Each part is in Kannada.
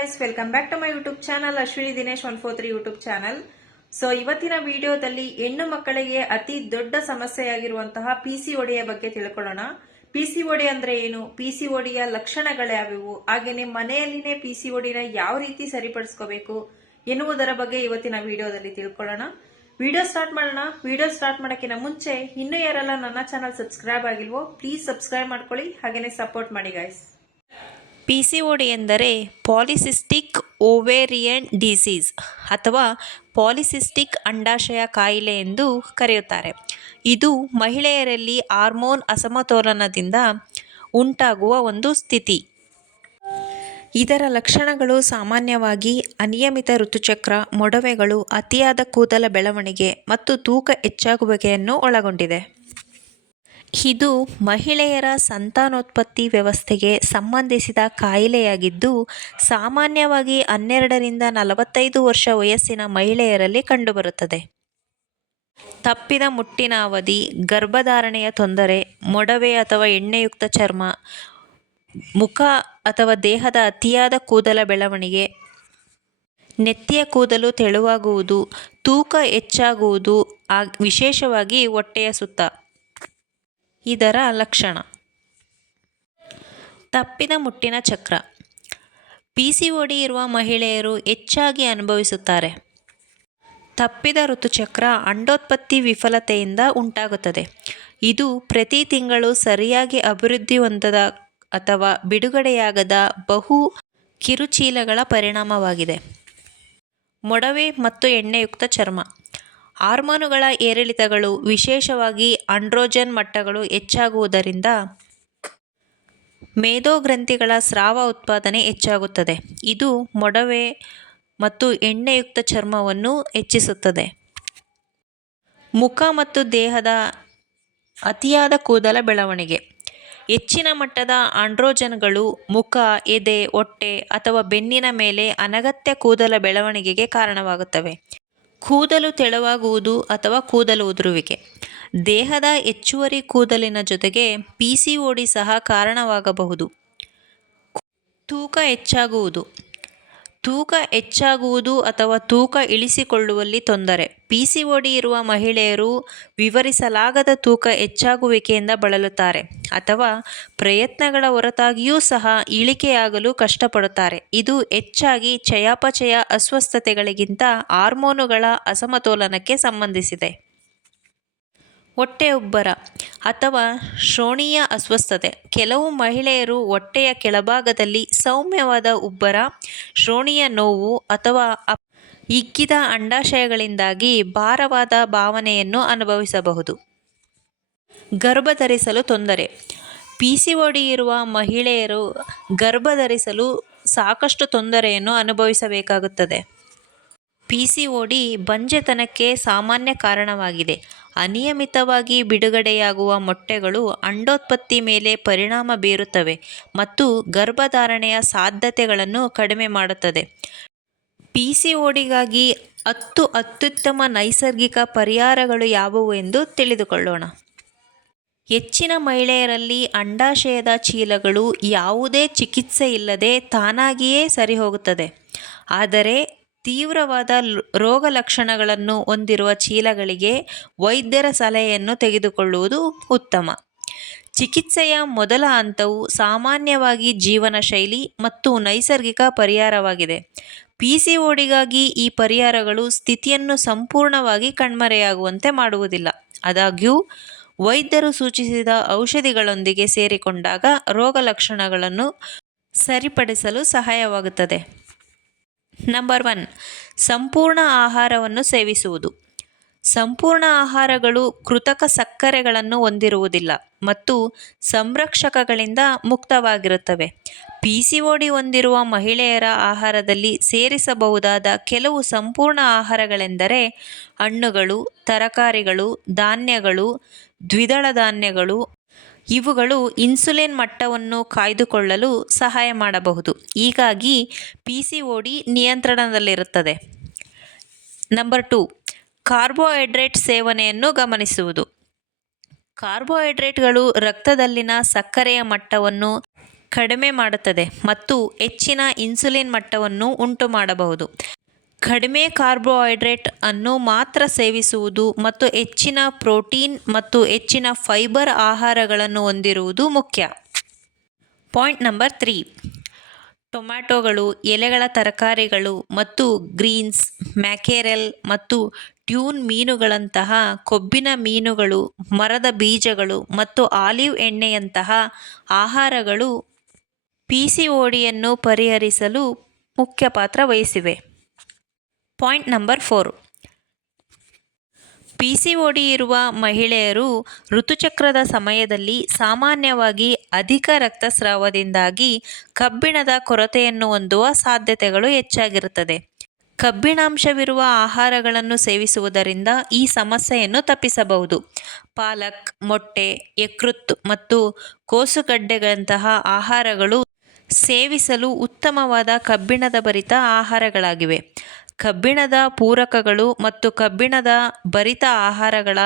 guys, welcome back to my YouTube channel Ashwini Dinesh 143 YouTube channel. So ಇವತ್ತಿನ ವಿಡಿಯೋದಲ್ಲಿ ಹೆಣ್ಣು ಮಕ್ಕಳಿಗೆ ಅತಿ ದೊಡ್ಡ ಸಮಸ್ಯೆಯಾಗಿರುವಂತಹ PCOD ಬಗ್ಗೆ ತಿಳ್ಕೊಳ್ಳೋಣ. PCOD ಅಂದ್ರೆ ಏನು, PCOD ಯ ಲಕ್ಷಣಗಳ್ಯಾವುವು, ಹಾಗೇನೆ ಮನೆಯಲ್ಲಿನೇ PCOD ನ ಯಾವ ರೀತಿ ಸರಿಪಡಿಸ್ಕೋಬೇಕು ಎನ್ನುವುದರ ಬಗ್ಗೆ ಇವತ್ತಿನ ವಿಡಿಯೋದಲ್ಲಿ ತಿಳ್ಕೊಳ್ಳೋಣ. ವಿಡಿಯೋ ಸ್ಟಾರ್ಟ್ ಮಾಡೋಣ. ವಿಡಿಯೋ ಸ್ಟಾರ್ಟ್ ಮಾಡೋಕ್ಕಿಂತ ಮುಂಚೆ ಇನ್ನೂ ಯಾರೆಲ್ಲ ನನ್ನ ಚಾನಲ್ ಸಬ್ಸ್ಕ್ರೈಬ್ ಆಗಿಲ್ವೋ ಪ್ಲೀಸ್ ಸಬ್ಸ್ಕ್ರೈಬ್ ಮಾಡ್ಕೊಳ್ಳಿ, ಹಾಗೇನೆ ಸಪೋರ್ಟ್ ಮಾಡಿ ಗೈಸ್. PCOD ಎಂದರೆ ಪಾಲಿಸಿಸ್ಟಿಕ್ ಓವೇರಿಯನ್ ಡಿಸೀಸ್ ಅಥವಾ ಪಾಲಿಸಿಸ್ಟಿಕ್ ಅಂಡಾಶಯ ಕಾಯಿಲೆ ಎಂದು ಕರೆಯುತ್ತಾರೆ. ಇದು ಮಹಿಳೆಯರಲ್ಲಿ ಹಾರ್ಮೋನ್ ಅಸಮತೋಲನದಿಂದ ಉಂಟಾಗುವ ಒಂದು ಸ್ಥಿತಿ. ಇದರ ಲಕ್ಷಣಗಳು ಸಾಮಾನ್ಯವಾಗಿ ಅನಿಯಮಿತ ಋತುಚಕ್ರ, ಮೊಡವೆಗಳು, ಅತಿಯಾದ ಕೂದಲ ಬೆಳವಣಿಗೆ ಮತ್ತು ತೂಕ ಹೆಚ್ಚಾಗುವಿಕೆಯನ್ನು ಒಳಗೊಂಡಿದೆ. ಇದು ಮಹಿಳೆಯರ ಸಂತಾನೋತ್ಪತ್ತಿ ವ್ಯವಸ್ಥೆಗೆ ಸಂಬಂಧಿಸಿದ ಕಾಯಿಲೆಯಾಗಿದ್ದು, ಸಾಮಾನ್ಯವಾಗಿ 12 ರಿಂದ 45 ವರ್ಷ ವಯಸ್ಸಿನ ಮಹಿಳೆಯರಲ್ಲಿ ಕಂಡುಬರುತ್ತದೆ. ತಪ್ಪಿದ ಮುಟ್ಟಿನ ಅವಧಿ, ಗರ್ಭಧಾರಣೆಯ ತೊಂದರೆ, ಮೊಡವೆ ಅಥವಾ ಎಣ್ಣೆಯುಕ್ತ ಚರ್ಮ, ಮುಖ ಅಥವಾ ದೇಹದ ಅತಿಯಾದ ಕೂದಲ ಬೆಳವಣಿಗೆ, ನೆತ್ತಿಯ ಕೂದಲು ತೆಳುವಾಗುವುದು, ತೂಕ ಹೆಚ್ಚಾಗುವುದು, ವಿಶೇಷವಾಗಿ ಹೊಟ್ಟೆಯ ಸುತ್ತ ಇದರ ಲಕ್ಷಣ. ತಪ್ಪಿದ ಮುಟ್ಟಿನ ಚಕ್ರ. PCOD ಇರುವ ಮಹಿಳೆಯರು ಹೆಚ್ಚಾಗಿ ಅನುಭವಿಸುತ್ತಾರೆ. ತಪ್ಪಿದ ಋತುಚಕ್ರ ಅಂಡೋತ್ಪತ್ತಿ ವಿಫಲತೆಯಿಂದ ಉಂಟಾಗುತ್ತದೆ. ಇದು ಪ್ರತಿ ತಿಂಗಳು ಸರಿಯಾಗಿ ಅಭಿವೃದ್ಧಿ ಹೊಂದದ ಅಥವಾ ಬಿಡುಗಡೆಯಾಗದ ಬಹು ಕಿರುಚೀಲಗಳ ಪರಿಣಾಮವಾಗಿದೆ. ಮೊಡವೆ ಮತ್ತು ಎಣ್ಣೆಯುಕ್ತ ಚರ್ಮ. ಹಾರ್ಮೋನುಗಳ ಏರಿಳಿತಗಳು, ವಿಶೇಷವಾಗಿ ಆಂಡ್ರೋಜನ್ ಮಟ್ಟಗಳು ಹೆಚ್ಚಾಗುವುದರಿಂದ ಮೇದೋಗ್ರಂಥಿಗಳ ಸ್ರಾವ ಉತ್ಪಾದನೆ ಹೆಚ್ಚಾಗುತ್ತದೆ. ಇದು ಮೊಡವೆ ಮತ್ತು ಎಣ್ಣೆಯುಕ್ತ ಚರ್ಮವನ್ನು ಹೆಚ್ಚಿಸುತ್ತದೆ. ಮುಖ ಮತ್ತು ದೇಹದ ಅತಿಯಾದ ಕೂದಲ ಬೆಳವಣಿಗೆ. ಹೆಚ್ಚಿನ ಮಟ್ಟದ ಆಂಡ್ರೋಜನ್ಗಳು ಮುಖ, ಎದೆ, ಹೊಟ್ಟೆ ಅಥವಾ ಬೆನ್ನಿನ ಮೇಲೆ ಅನಗತ್ಯ ಕೂದಲ ಬೆಳವಣಿಗೆಗೆ ಕಾರಣವಾಗುತ್ತವೆ. ಕೂದಲು ತೆಳುವಾಗುವುದು ಅಥವಾ ಕೂದಲು ಉದುರುವಿಕೆ. ದೇಹದ ಹೆಚ್ಚುವರಿ ಕೂದಲಿನ ಜೊತೆಗೆ PCOD ಸಹ ಕಾರಣವಾಗಬಹುದು. ತೂಕ ಹೆಚ್ಚಾಗುವುದು. ತೂಕ ಹೆಚ್ಚಾಗುವುದು ಅಥವಾ ತೂಕ ಇಳಿಸಿಕೊಳ್ಳುವಲ್ಲಿ ತೊಂದರೆ. PCOD ಇರುವ ಮಹಿಳೆಯರು ವಿವರಿಸಲಾಗದ ತೂಕ ಹೆಚ್ಚಾಗುವಿಕೆಯಿಂದ ಬಳಲುತ್ತಾರೆ ಅಥವಾ ಪ್ರಯತ್ನಗಳ ಹೊರತಾಗಿಯೂ ಸಹ ಇಳಿಕೆಯಾಗಲು ಕಷ್ಟಪಡುತ್ತಾರೆ. ಇದು ಹೆಚ್ಚಾಗಿ ಚಯಾಪಚಯ ಅಸ್ವಸ್ಥತೆಗಳಿಗಿಂತ ಹಾರ್ಮೋನುಗಳ ಅಸಮತೋಲನಕ್ಕೆ ಸಂಬಂಧಿಸಿದೆ. ಹೊಟ್ಟೆ ಉಬ್ಬರ ಅಥವಾ ಶ್ರೋಣೀಯ ಅಸ್ವಸ್ಥತೆ. ಕೆಲವು ಮಹಿಳೆಯರು ಹೊಟ್ಟೆಯ ಕೆಳಭಾಗದಲ್ಲಿ ಸೌಮ್ಯವಾದ ಉಬ್ಬರ, ಶ್ರೋಣೀಯ ನೋವು ಅಥವಾ ಹಿಗ್ಗಿದ ಅಂಡಾಶಯಗಳಿಂದಾಗಿ ಭಾರವಾದ ಭಾವನೆಯನ್ನು ಅನುಭವಿಸಬಹುದು. ಗರ್ಭಧರಿಸಲು ತೊಂದರೆ. PCOD ಇರುವ ಮಹಿಳೆಯರು ಗರ್ಭಧರಿಸಲು ಸಾಕಷ್ಟು ತೊಂದರೆಯನ್ನು ಅನುಭವಿಸಬೇಕಾಗುತ್ತದೆ. PCOD ಬಂಜೆತನಕ್ಕೆ ಸಾಮಾನ್ಯ ಕಾರಣವಾಗಿದೆ. ಅನಿಯಮಿತವಾಗಿ ಬಿಡುಗಡೆಯಾಗುವ ಮೊಟ್ಟೆಗಳು ಅಂಡೋತ್ಪತ್ತಿ ಮೇಲೆ ಪರಿಣಾಮ ಬೀರುತ್ತವೆ ಮತ್ತು ಗರ್ಭಧಾರಣೆಯ ಸಾಧ್ಯತೆಗಳನ್ನು ಕಡಿಮೆ ಮಾಡುತ್ತದೆ. PCODಗಾಗಿ 10 ಅತ್ಯುತ್ತಮ ನೈಸರ್ಗಿಕ ಪರಿಹಾರಗಳು ಯಾವುವು ಎಂದು ತಿಳಿದುಕೊಳ್ಳೋಣ. ಹೆಚ್ಚಿನ ಮಹಿಳೆಯರಲ್ಲಿ ಅಂಡಾಶಯದ ಚೀಲಗಳು ಯಾವುದೇ ಚಿಕಿತ್ಸೆ ಇಲ್ಲದೆ ತಾನಾಗಿಯೇ ಸರಿಹೋಗುತ್ತದೆ. ಆದರೆ ತೀವ್ರವಾದ ರೋಗ ಲಕ್ಷಣಗಳನ್ನು ಹೊಂದಿರುವ ಚೀಲಗಳಿಗೆ ವೈದ್ಯರ ಸಲಹೆಯನ್ನು ತೆಗೆದುಕೊಳ್ಳುವುದು ಉತ್ತಮ. ಚಿಕಿತ್ಸೆಯ ಮೊದಲ ಹಂತವು ಸಾಮಾನ್ಯವಾಗಿ ಜೀವನ ಶೈಲಿ ಮತ್ತು ನೈಸರ್ಗಿಕ ಪರಿಹಾರವಾಗಿದೆ. PCODಗಾಗಿ ಈ ಪರಿಹಾರಗಳು ಸ್ಥಿತಿಯನ್ನು ಸಂಪೂರ್ಣವಾಗಿ ಕಣ್ಮರೆಯಾಗುವಂತೆ ಮಾಡುವುದಿಲ್ಲ. ಆದಾಗ್ಯೂ ವೈದ್ಯರು ಸೂಚಿಸಿದ ಔಷಧಿಗಳೊಂದಿಗೆ ಸೇರಿಕೊಂಡಾಗ ರೋಗ ಲಕ್ಷಣಗಳನ್ನು ಸರಿಪಡಿಸಲು ಸಹಾಯವಾಗುತ್ತದೆ. ನಂಬರ್ 1, ಸಂಪೂರ್ಣ ಆಹಾರವನ್ನು ಸೇವಿಸುವುದು. ಸಂಪೂರ್ಣ ಆಹಾರಗಳು ಕೃತಕ ಸಕ್ಕರೆಗಳನ್ನು ಹೊಂದಿರುವುದಿಲ್ಲ ಮತ್ತು ಸಂರಕ್ಷಕಗಳಿಂದ ಮುಕ್ತವಾಗಿರುತ್ತವೆ. PCOD ಹೊಂದಿರುವ ಮಹಿಳೆಯರ ಆಹಾರದಲ್ಲಿ ಸೇರಿಸಬಹುದಾದ ಕೆಲವು ಸಂಪೂರ್ಣ ಆಹಾರಗಳೆಂದರೆ ಹಣ್ಣುಗಳು, ತರಕಾರಿಗಳು, ಧಾನ್ಯಗಳು, ದ್ವಿದಳ ಧಾನ್ಯಗಳು. ಇವುಗಳು ಇನ್ಸುಲಿನ್ ಮಟ್ಟವನ್ನು ಕಾಯ್ದುಕೊಳ್ಳಲು ಸಹಾಯ ಮಾಡಬಹುದು, ಹೀಗಾಗಿ PCOD ನಿಯಂತ್ರಣದಲ್ಲಿರುತ್ತದೆ. ನಂಬರ್ 2, ಕಾರ್ಬೋಹೈಡ್ರೇಟ್ ಸೇವನೆಯನ್ನು ಗಮನಿಸುವುದು. ಕಾರ್ಬೋಹೈಡ್ರೇಟ್ಗಳು ರಕ್ತದಲ್ಲಿನ ಸಕ್ಕರೆಯ ಮಟ್ಟವನ್ನು ಕಡಿಮೆ ಮಾಡುತ್ತದೆ ಮತ್ತು ಹೆಚ್ಚಿನ ಇನ್ಸುಲಿನ್ ಮಟ್ಟವನ್ನು ಉಂಟು ಮಾಡಬಹುದು. ಕಡಿಮೆ ಕಾರ್ಬೋಹೈಡ್ರೇಟ್ ಅನ್ನು ಮಾತ್ರ ಸೇವಿಸುವುದು ಮತ್ತು ಹೆಚ್ಚಿನ ಪ್ರೋಟೀನ್ ಮತ್ತು ಹೆಚ್ಚಿನ ಫೈಬರ್ ಆಹಾರಗಳನ್ನು ಹೊಂದಿರುವುದು ಮುಖ್ಯ. ಪಾಯಿಂಟ್ ನಂಬರ್ 3, ಟೊಮ್ಯಾಟೊಗಳು, ಎಲೆಗಳ ತರಕಾರಿಗಳು ಮತ್ತು ಗ್ರೀನ್ಸ್, ಮ್ಯಾಕೆರೆಲ್ ಮತ್ತು ಟ್ಯೂನ್ ಮೀನುಗಳಂತಹ ಕೊಬ್ಬಿನ ಮೀನುಗಳು, ಮರದ ಬೀಜಗಳು ಮತ್ತು ಆಲಿವ್ ಎಣ್ಣೆಯಂತಹ ಆಹಾರಗಳು ಪಿಸಿಒಡಿಯನ್ನು ಪರಿಹರಿಸಲು ಮುಖ್ಯ ಪಾತ್ರ ವಹಿಸಿವೆ. ಪಾಯಿಂಟ್ ನಂಬರ್ 4, ಪಿಸಿಒಡಿ ಇರುವ ಮಹಿಳೆಯರು ಋತುಚಕ್ರದ ಸಮಯದಲ್ಲಿ ಸಾಮಾನ್ಯವಾಗಿ ಅಧಿಕ ರಕ್ತಸ್ರಾವದಿಂದಾಗಿ ಕಬ್ಬಿಣದ ಕೊರತೆಯನ್ನು ಹೊಂದುವ ಸಾಧ್ಯತೆಗಳು ಹೆಚ್ಚಾಗಿರುತ್ತದೆ. ಕಬ್ಬಿಣಾಂಶವಿರುವ ಆಹಾರಗಳನ್ನು ಸೇವಿಸುವುದರಿಂದ ಈ ಸಮಸ್ಯೆಯನ್ನು ತಪ್ಪಿಸಬಹುದು. ಪಾಲಕ್, ಮೊಟ್ಟೆ, ಯಕೃತ್ ಮತ್ತು ಕೋಸುಗಡ್ಡೆಗಳಂತಹ ಆಹಾರಗಳು ಸೇವಿಸಲು ಉತ್ತಮವಾದ ಕಬ್ಬಿಣದ ಭರಿತ ಆಹಾರಗಳಾಗಿವೆ. ಕಬ್ಬಿಣದ ಪೂರಕಗಳು ಮತ್ತು ಕಬ್ಬಿಣದ ಭರಿತ ಆಹಾರಗಳ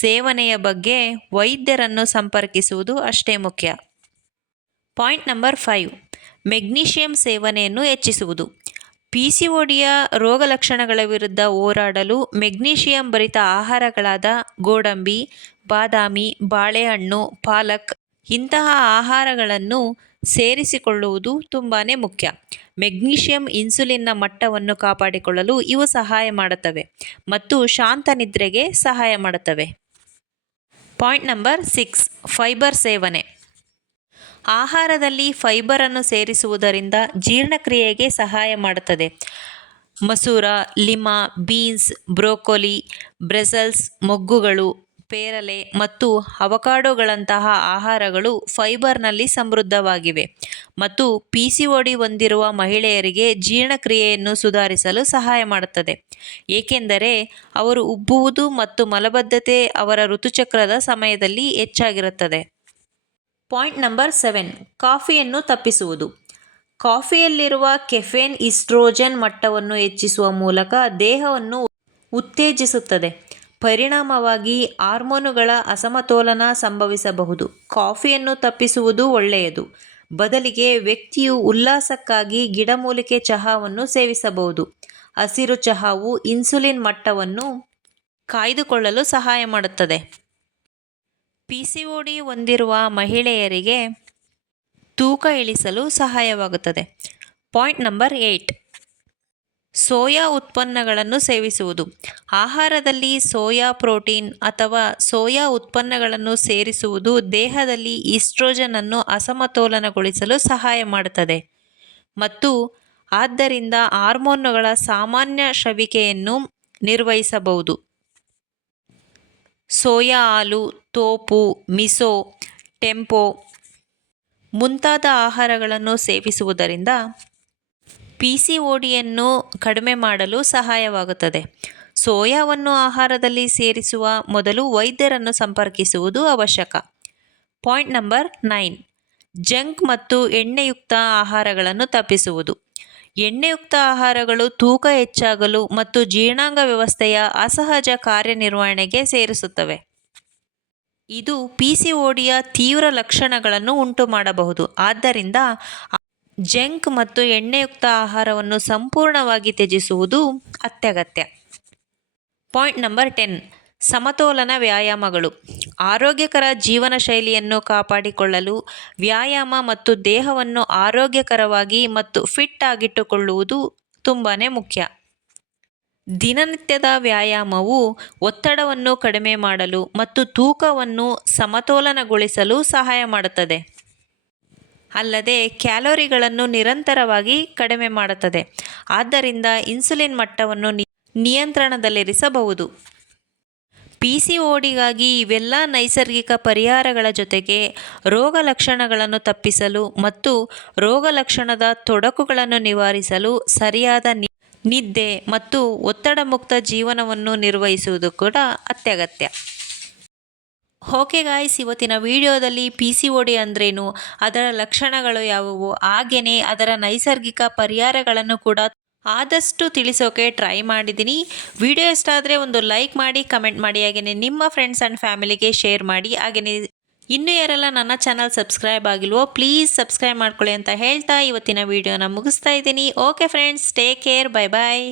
ಸೇವನೆಯ ಬಗ್ಗೆ ವೈದ್ಯರನ್ನು ಸಂಪರ್ಕಿಸುವುದು ಅಷ್ಟೇ ಮುಖ್ಯ. ಪಾಯಿಂಟ್ ನಂಬರ್ 5, ಮೆಗ್ನೀಷಿಯಂ ಸೇವನೆಯನ್ನು ಹೆಚ್ಚಿಸುವುದು. ಪಿಸಿಒಡಿಯ ರೋಗಲಕ್ಷಣಗಳ ವಿರುದ್ಧ ಹೋರಾಡಲು ಮೆಗ್ನೀಷಿಯಂ ಭರಿತ ಆಹಾರಗಳಾದ ಗೋಡಂಬಿ, ಬಾದಾಮಿ, ಬಾಳೆಹಣ್ಣು, ಪಾಲಕ್ ಇಂತಹ ಆಹಾರಗಳನ್ನು ಸೇರಿಸಿಕೊಳ್ಳುವುದು ತುಂಬಾ ಮುಖ್ಯ. ಮೆಗ್ನೀಷಿಯಂ ಇನ್ಸುಲಿನ್ನ ಮಟ್ಟವನ್ನು ಕಾಪಾಡಿಕೊಳ್ಳಲು ಇವು ಸಹಾಯ ಮಾಡುತ್ತವೆ ಮತ್ತು ಶಾಂತ ನಿದ್ರೆಗೆ ಸಹಾಯ ಮಾಡುತ್ತವೆ. ಪಾಯಿಂಟ್ ನಂಬರ್ 6, ಫೈಬರ್ ಸೇವನೆ. ಆಹಾರದಲ್ಲಿ ಫೈಬರನ್ನು ಸೇರಿಸುವುದರಿಂದ ಜೀರ್ಣಕ್ರಿಯೆಗೆ ಸಹಾಯ ಮಾಡುತ್ತದೆ. ಮಸೂರ, ಲಿಮಾ, ಬೀನ್ಸ್, ಬ್ರೋಕೊಲಿ, ಬ್ರಸೆಲ್ಸ್ ಮೊಗ್ಗುಗಳು, ಪೇರಲೆ ಮತ್ತು ಅವಕಾಡೊಗಳಂತಹ ಆಹಾರಗಳು ಫೈಬರ್ನಲ್ಲಿ ಸಮೃದ್ಧವಾಗಿವೆ ಮತ್ತು ಪಿಸಿಒಡಿ ಹೊಂದಿರುವ ಮಹಿಳೆಯರಿಗೆ ಜೀರ್ಣಕ್ರಿಯೆಯನ್ನು ಸುಧಾರಿಸಲು ಸಹಾಯ ಮಾಡುತ್ತದೆ, ಏಕೆಂದರೆ ಅವರು ಉಬ್ಬುವುದು ಮತ್ತು ಮಲಬದ್ಧತೆ ಅವರ ಋತುಚಕ್ರದ ಸಮಯದಲ್ಲಿ ಹೆಚ್ಚಾಗಿರುತ್ತದೆ. ಪಾಯಿಂಟ್ ನಂಬರ್ 7, ಕಾಫಿಯನ್ನು ತಪ್ಪಿಸುವುದು. ಕಾಫಿಯಲ್ಲಿರುವ ಕೆಫೆನ್ ಈಸ್ಟ್ರೋಜನ್ ಮಟ್ಟವನ್ನು ಹೆಚ್ಚಿಸುವ ಮೂಲಕ ದೇಹವನ್ನು ಉತ್ತೇಜಿಸುತ್ತದೆ. ಪರಿಣಾಮವಾಗಿ ಹಾರ್ಮೋನುಗಳ ಅಸಮತೋಲನ ಸಂಭವಿಸಬಹುದು. ಕಾಫಿಯನ್ನು ತಪ್ಪಿಸುವುದು ಒಳ್ಳೆಯದು. ಬದಲಿಗೆ ವ್ಯಕ್ತಿಯು ಉಲ್ಲಾಸಕ್ಕಾಗಿ ಗಿಡಮೂಲಿಕೆ ಚಹಾವನ್ನು ಸೇವಿಸಬಹುದು. ಹಸಿರು ಚಹಾವು ಇನ್ಸುಲಿನ್ ಮಟ್ಟವನ್ನು ಕಾಯ್ದುಕೊಳ್ಳಲು ಸಹಾಯ ಮಾಡುತ್ತದೆ. ಪಿಸಿಒಡಿ ಹೊಂದಿರುವ ಮಹಿಳೆಯರಿಗೆ ತೂಕ ಇಳಿಸಲು ಸಹಾಯವಾಗುತ್ತದೆ. ಪಾಯಿಂಟ್ ನಂಬರ್ 8, ಸೋಯಾ ಉತ್ಪನ್ನಗಳನ್ನು ಸೇವಿಸುವುದು. ಆಹಾರದಲ್ಲಿ ಸೋಯಾ ಪ್ರೋಟೀನ್ ಅಥವಾ ಸೋಯಾ ಉತ್ಪನ್ನಗಳನ್ನು ಸೇರಿಸುವುದು ದೇಹದಲ್ಲಿ ಈಸ್ಟ್ರೋಜನ್ ಅನ್ನು ಅಸಮತೋಲನಗೊಳಿಸಲು ಸಹಾಯ ಮಾಡುತ್ತದೆ ಮತ್ತು ಆದ್ದರಿಂದ ಹಾರ್ಮೋನುಗಳ ಸಾಮಾನ್ಯ ಸ್ರವಿಕೆಯನ್ನು ನಿರ್ವಹಿಸಬಹುದು. ಸೋಯಾ ಹಾಲು, ತೋಪು, ಮಿಸೊ, ಟೆಂಪೊ ಮುಂತಾದ ಆಹಾರಗಳನ್ನು ಸೇವಿಸುವುದರಿಂದ ಪಿಸಿಒಡಿಯನ್ನು ಕಡಿಮೆ ಮಾಡಲು ಸಹಾಯವಾಗುತ್ತದೆ. ಸೋಯಾವನ್ನು ಆಹಾರದಲ್ಲಿ ಸೇರಿಸುವ ಮೊದಲು ವೈದ್ಯರನ್ನು ಸಂಪರ್ಕಿಸುವುದು ಅವಶ್ಯಕ. ಪಾಯಿಂಟ್ ನಂಬರ್ 9, ಜಂಕ್ ಮತ್ತು ಎಣ್ಣೆಯುಕ್ತ ಆಹಾರಗಳನ್ನು ತಪ್ಪಿಸುವುದು. ಎಣ್ಣೆಯುಕ್ತ ಆಹಾರಗಳು ತೂಕ ಹೆಚ್ಚಾಗಲು ಮತ್ತು ಜೀರ್ಣಾಂಗ ವ್ಯವಸ್ಥೆಯ ಅಸಹಜ ಕಾರ್ಯನಿರ್ವಹಣೆಗೆ ಸೇರಿಸುತ್ತವೆ. ಇದು ಪಿಸಿಒಡಿಯ ತೀವ್ರ ಲಕ್ಷಣಗಳನ್ನು ಉಂಟುಮಾಡಬಹುದು. ಆದ್ದರಿಂದ ಜಂಕ್ ಮತ್ತು ಎಣ್ಣೆಯುಕ್ತ ಆಹಾರವನ್ನು ಸಂಪೂರ್ಣವಾಗಿ ತ್ಯಜಿಸುವುದು ಅತ್ಯಗತ್ಯ. ಪಾಯಿಂಟ್ ನಂಬರ್ 10, ಸಮತೋಲನ ವ್ಯಾಯಾಮಗಳು. ಆರೋಗ್ಯಕರ ಜೀವನ ಶೈಲಿಯನ್ನು ಕಾಪಾಡಿಕೊಳ್ಳಲು ವ್ಯಾಯಾಮ ಮತ್ತು ದೇಹವನ್ನು ಆರೋಗ್ಯಕರವಾಗಿ ಮತ್ತು ಫಿಟ್ ಆಗಿಟ್ಟುಕೊಳ್ಳುವುದು ತುಂಬಾ ಮುಖ್ಯ. ದಿನನಿತ್ಯದ ವ್ಯಾಯಾಮವು ಒತ್ತಡವನ್ನು ಕಡಿಮೆ ಮಾಡಲು ಮತ್ತು ತೂಕವನ್ನು ಸಮತೋಲನಗೊಳಿಸಲು ಸಹಾಯ ಮಾಡುತ್ತದೆ. ಅಲ್ಲದೆ ಕ್ಯಾಲೋರಿಗಳನ್ನು ನಿರಂತರವಾಗಿ ಕಡಿಮೆ ಮಾಡುತ್ತದೆ. ಆದ್ದರಿಂದ ಇನ್ಸುಲಿನ್ ಮಟ್ಟವನ್ನು ನಿಯಂತ್ರಣದಲ್ಲಿರಿಸಬಹುದು. ಪಿಸಿಒಡಿಗಾಗಿ ಇವೆಲ್ಲ ನೈಸರ್ಗಿಕ ಪರಿಹಾರಗಳ ಜೊತೆಗೆ ರೋಗ ಲಕ್ಷಣಗಳನ್ನು ತಪ್ಪಿಸಲು ಮತ್ತು ರೋಗ ಲಕ್ಷಣದ ತೊಡಕುಗಳನ್ನು ನಿವಾರಿಸಲು ಸರಿಯಾದ ನಿದ್ದೆ ಮತ್ತು ಒತ್ತಡ ಮುಕ್ತ ಜೀವನವನ್ನು ನಿರ್ವಹಿಸುವುದು ಕೂಡ ಅತ್ಯಗತ್ಯ. ಓಕೆ ಗಾಯ್ಸ್, ಇವತ್ತಿನ ವಿಡಿಯೋದಲ್ಲಿ ಪಿಸಿಒಡಿ ಅಂದ್ರೇನು, ಅದರ ಲಕ್ಷಣಗಳು ಯಾವುವು, ಹಾಗೆಯೇ ಅದರ ನೈಸರ್ಗಿಕ ಪರಿಹಾರಗಳನ್ನು ಕೂಡ ಆದಷ್ಟು ತಿಳಿಸೋಕೆ ಟ್ರೈ ಮಾಡಿದ್ದೀನಿ. ವಿಡಿಯೋ ಇಷ್ಟ ಆದರೆ ಒಂದು ಲೈಕ್ ಮಾಡಿ, ಕಮೆಂಟ್ ಮಾಡಿ, ಹಾಗೆಯೇ ನಿಮ್ಮ ಫ್ರೆಂಡ್ಸ್ ಆ್ಯಂಡ್ ಫ್ಯಾಮಿಲಿಗೆ ಶೇರ್ ಮಾಡಿ. ಹಾಗೆಯೇ ಇನ್ನೂ ಯಾರೆಲ್ಲ ನನ್ನ ಚಾನಲ್ ಸಬ್ಸ್ಕ್ರೈಬ್ ಆಗಿಲ್ವೋ ಪ್ಲೀಸ್ ಸಬ್ಸ್ಕ್ರೈಬ್ ಮಾಡ್ಕೊಳ್ಳಿ ಅಂತ ಹೇಳ್ತಾ ಇವತ್ತಿನ ವಿಡಿಯೋನ ಮುಗಿಸ್ತಾ ಇದ್ದೀನಿ. Okay friends, take care, bye ಬಾಯ್.